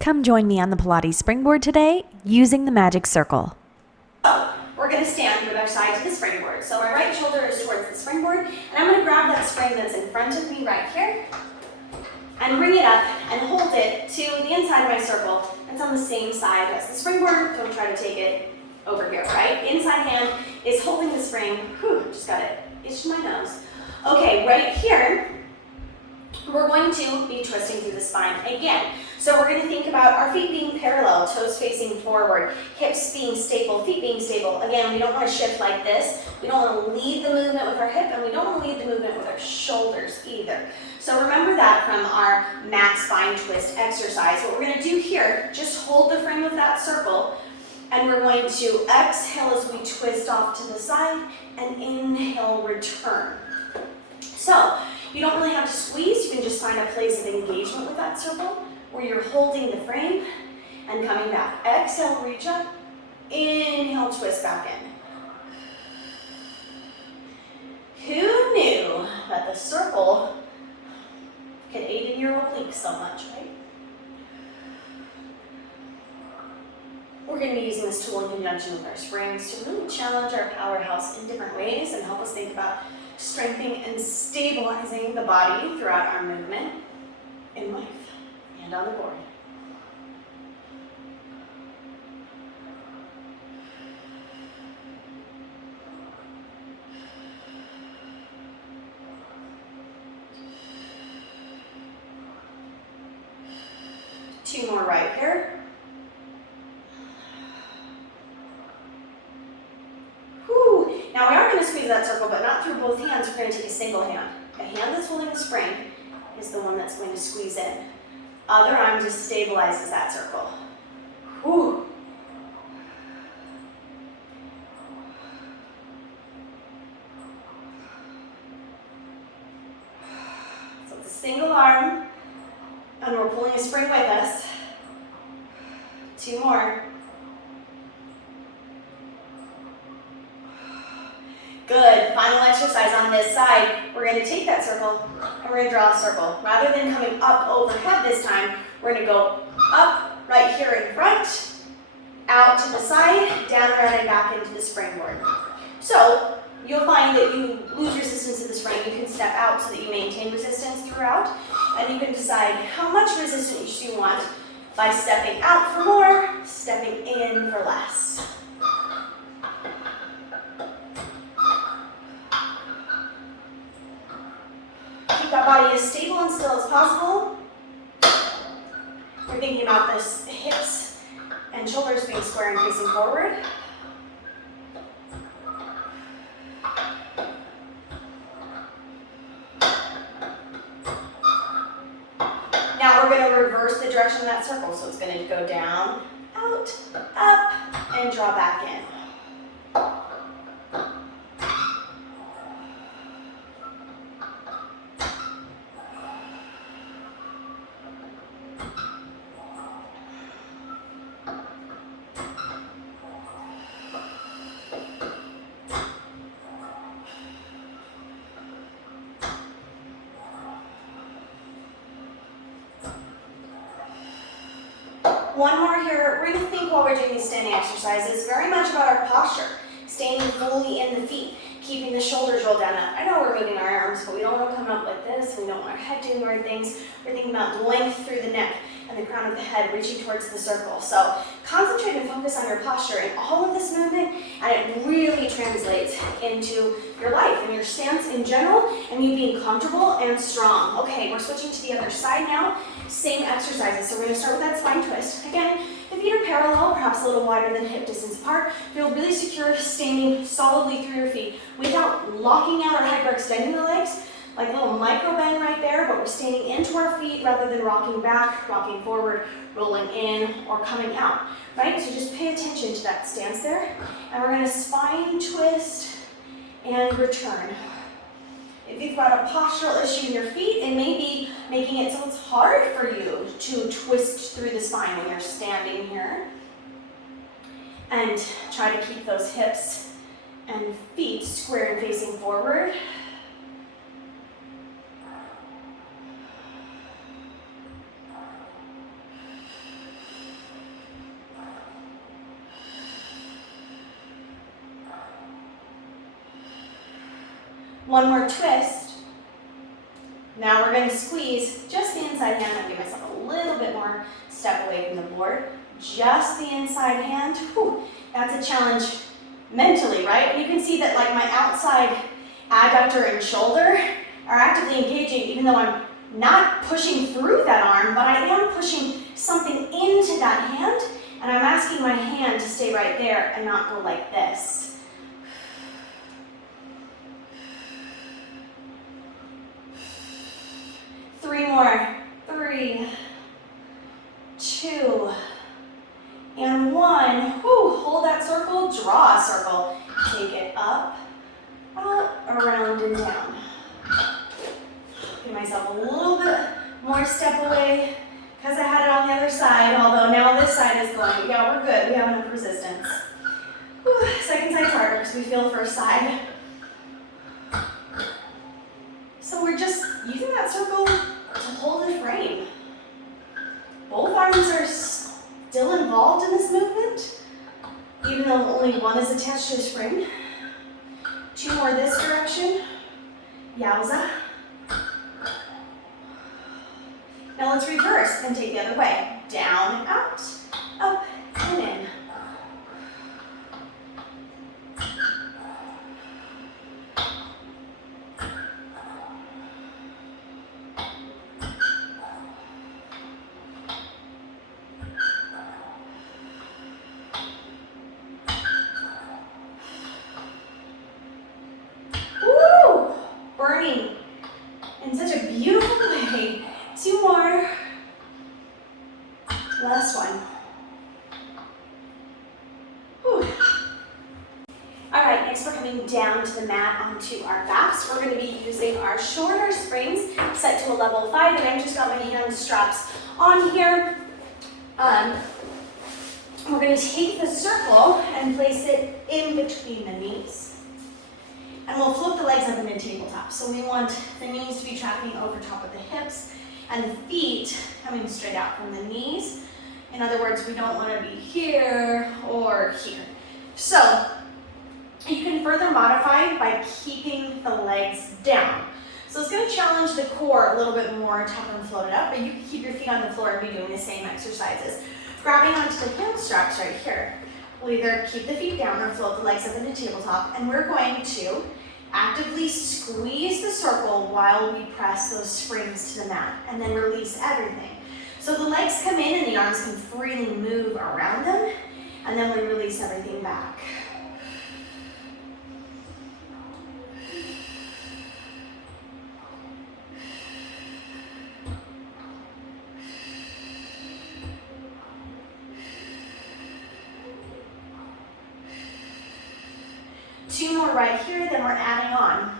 Come join me on the Pilates Springboard today using the magic circle. We're going to stand with our side to the springboard. So my right shoulder is towards the springboard, and I'm going to grab that spring that's in front of me right here and bring it up and hold it to the inside of my circle. It's on the same side as the springboard. Don't try to take it over here, right? Inside hand is holding the spring. Whew, just got it itched my nose. Okay, right here, we're going to be twisting through the spine again. So we're going to think about our feet being parallel, toes facing forward, hips being stable, feet being stable. Again, we don't want to shift like this. We don't want to lead the movement with our hip, and we don't want to lead the movement with our shoulders either. So remember that from our mat spine twist exercise. What we're going to do here, just hold the frame of that circle, and we're going to exhale as we twist off to the side, and inhale, return. So you don't really have to squeeze. You can just find a place of engagement with that circle where you're holding the frame and coming back. Exhale, reach up. Inhale, twist back in. Who knew that the circle could aid in your obliques so much, right? We're going to be using this tool in conjunction with our springs to really challenge our powerhouse in different ways and help us think about strengthening and stabilizing the body throughout our movement in life and on the board. Two more right here. Whew. Now we are going to squeeze that circle, but not through both hands. We're going to take a single hand. The hand that's holding the spring is the one that's going to squeeze in. Other arm just stabilizes that circle. Whew. So it's a single arm, and we're pulling a spring with us. Two more. Good. Final exercise on this side. We're going to take that circle and we're going to draw a circle. Rather than coming up overhead this time, we're going to go up right here in front, out to the side, down, around, and back into the springboard. So you'll find that you lose resistance to the spring. You can step out so that you maintain resistance throughout, and you can decide how much resistance you want by stepping out for more, stepping in for less. Keep that body as stable and still as possible. We're thinking about the hips and shoulders being square and facing forward. Now we're going to reverse the direction of that circle. So it's going to go down, out, up, and draw back in. One more here. We're going to think while we're doing these standing exercises very much about our posture, standing fully in the feet, keeping the shoulders rolled down. I know we're moving our arms, but we don't want to come up like this. We don't want our head doing weird things. We're thinking about length through the neck and the crown of the head reaching towards the circle. So concentrate and focus on your posture in all of this movement, and it really translates into your life and your stance in general, and you being comfortable and strong. Okay, we're switching to the other side now. Same exercises. So we're going to start with that spine twist. Again, the feet are parallel, perhaps a little wider than hip distance apart. Feel really secure standing solidly through your feet without locking out or hyperextending the legs. Like a little micro bend right there, but we're standing into our feet rather than rocking back, rocking forward, rolling in, or coming out, right? So just pay attention to that stance there. And we're going to spine twist and return. If you've got a postural issue in your feet, it may be making it so it's hard for you to twist through the spine when you're standing here. And try to keep those hips and feet square and facing forward. One more twist. Now we're going to squeeze just the inside hand. I'll give myself a little bit more step away from the board. Just the inside hand. Whew, that's a challenge mentally, right? And you can see that like my outside adductor and shoulder are actively engaging, even though I'm not pushing through that arm, but I am pushing something into that hand, and I'm asking my hand to stay right there and not go like this. Three more. 3, 2, and 1. Whew, hold that circle, draw a circle. Take it up, around, and down. Give myself a little bit more step away because I had it on the other side, although now this side is going. Yeah, we're good. We have enough resistance. Whew, second side's harder because we feel first side. So we're just using that circle to hold the frame. Both arms are still involved in this movement, even though only one is attached to the spring. 2 more this direction. Yowza. Now let's reverse and take the other way. Down, out, up, and in. Woo! Burning in such a beautiful way. 2 more. Last one. Whew. All right, next we're coming down to the mat onto our backs. We're going to be using our shorter springs set to a level 5, and I just got my hand straps on here. We're going to take the circle and place it in between the knees. And we'll flip the legs up into tabletop. So we want the knees to be tracking over top of the hips and the feet coming straight out from the knees. In other words, we don't want to be here or here. So you can further modify by keeping the legs down. So it's going to challenge the core a little bit more to have them floated up, but you can keep your feet on the floor and be doing the same exercises. Grabbing onto the hand straps right here. We'll either keep the feet down or float the legs up into tabletop, and we're going to actively squeeze the circle while we press those springs to the mat, and then release everything. So the legs come in and the arms can freely move around them, and then we release everything back. Two more right here, then we're adding on.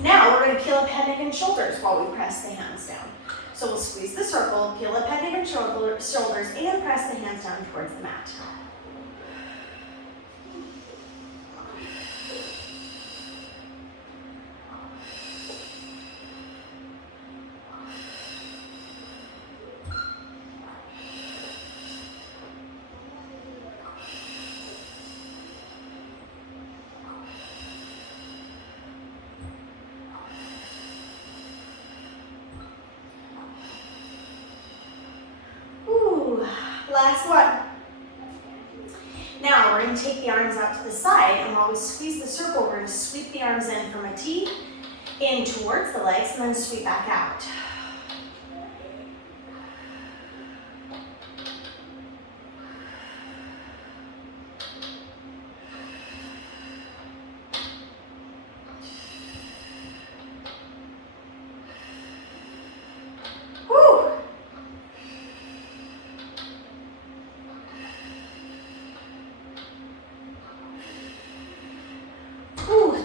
Now we're going to peel up head, neck, and shoulders while we press the hands down. So we'll squeeze the circle, peel up head, neck, and shoulders, and press the hands down towards the mat. Last one. Now we're going to take the arms out to the side, and while we squeeze the circle, we're going to sweep the arms in from a T, in towards the legs, and then sweep back out.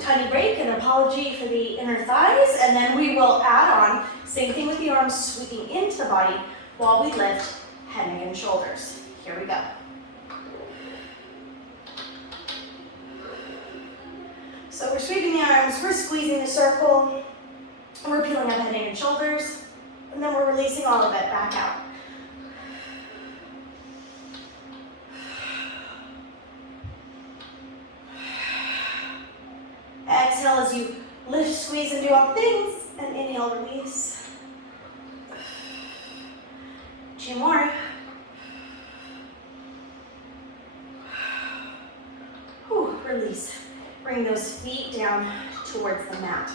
Tiny break, an apology for the inner thighs, and then we will add on, same thing with the arms sweeping into the body while we lift head, neck, and shoulders. Here we go. So we're sweeping the arms, we're squeezing the circle, we're peeling up head, neck, and shoulders, and then we're releasing all of it back out. squeeze and do all things. And inhale, release. 2 more. Whew, release. Bring those feet down towards the mat.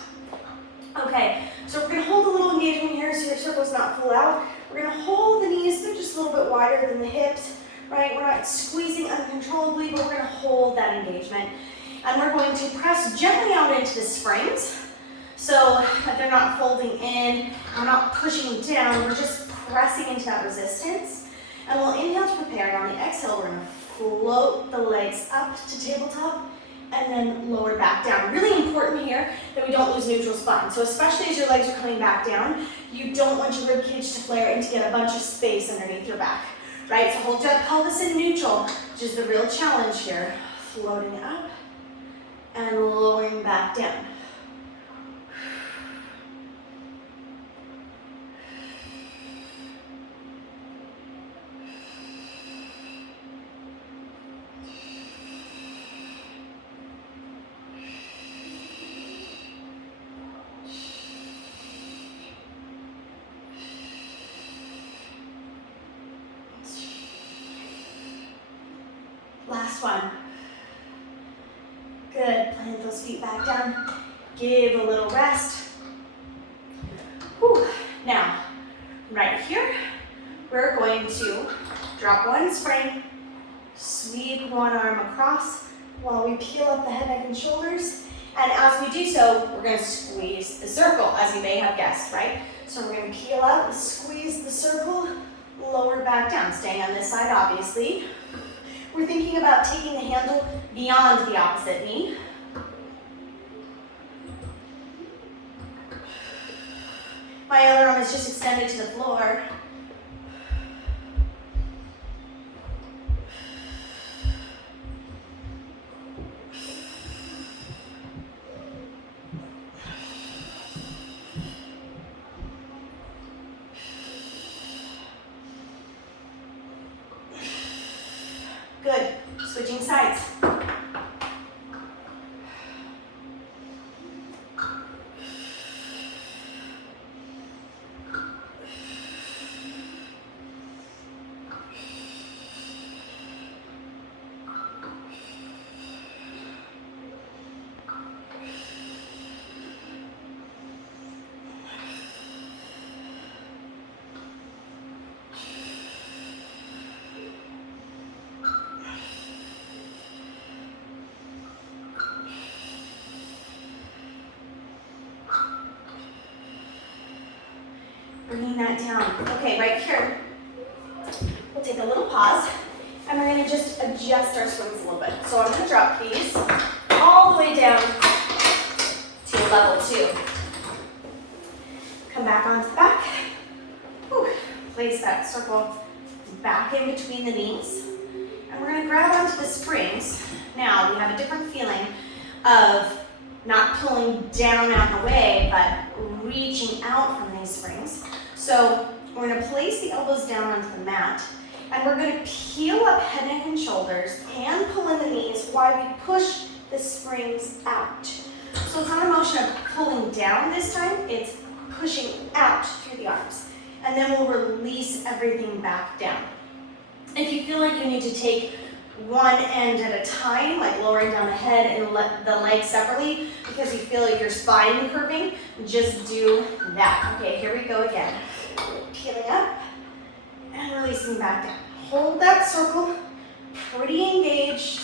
Okay, so we're going to hold a little engagement here so your circle's not full out. We're going to hold the knees, they're just a little bit wider than the hips, right? We're not squeezing uncontrollably, but we're going to hold that engagement. And we're going to press gently out into the springs so that they're not folding in, we're not pushing down, we're just pressing into that resistance. And we'll inhale to prepare, and on the exhale, we're going to float the legs up to tabletop and then lower back down. Really important here that we don't lose neutral spine. So especially as your legs are coming back down, you don't want your rib cage to flare and to get a bunch of space underneath your back, right? So hold your pelvis in neutral, which is the real challenge here. Floating up and lowering back down. Last one. Good, plant those feet back down. Give a little rest. Whew. Now, right here, we're going to drop one spring, sweep one arm across while we peel up the head, neck, and shoulders. And as we do so, we're going to squeeze the circle, as you may have guessed, right? So we're going to peel out, squeeze the circle, lower back down, staying on this side, obviously. We're thinking about taking the handle beyond the opposite knee. My other arm is just extended to the floor. Good. Switching sides. Bringing that down. Okay, right here, we'll take a little pause, and we're going to just adjust our springs a little bit. So I'm going to drop these all the way down to level 2. Come back onto the back. Whew. Place that circle back in between the knees. And we're going to grab onto the springs. Now, we have a different feeling of not pulling down out and away, but reaching out from these springs. So we're going to place the elbows down onto the mat, and we're going to peel up head, neck, and shoulders and pull in the knees while we push the springs out. So it's not a motion of pulling down this time, it's pushing out through the arms. And then we'll release everything back down. If you feel like you need to take one end at a time, like lowering down the head and the legs separately, because you feel like your spine curving, just do that. Okay, here we go again. Peeling up and releasing back down. Hold that circle, pretty engaged.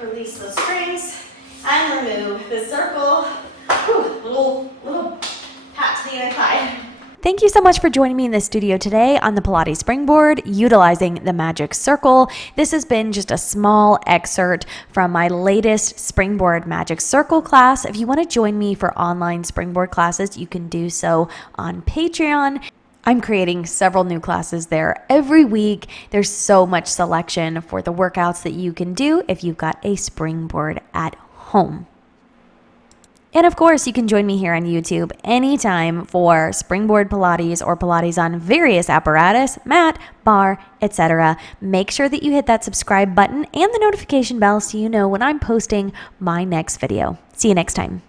Release those strings and remove the circle. Whew, little pat to the inner thigh. Thank you so much for joining me in the studio today on the Pilates Springboard, utilizing the magic circle. This has been just a small excerpt from my latest Springboard Magic Circle class. If you want to join me for online Springboard classes, you can do so on Patreon. I'm creating several new classes there every week. There's so much selection for the workouts that you can do if you've got a Springboard at home. And of course, you can join me here on YouTube anytime for Springboard Pilates or Pilates on various apparatus, mat, bar, etc. Make sure that you hit that subscribe button and the notification bell so you know when I'm posting my next video. See you next time.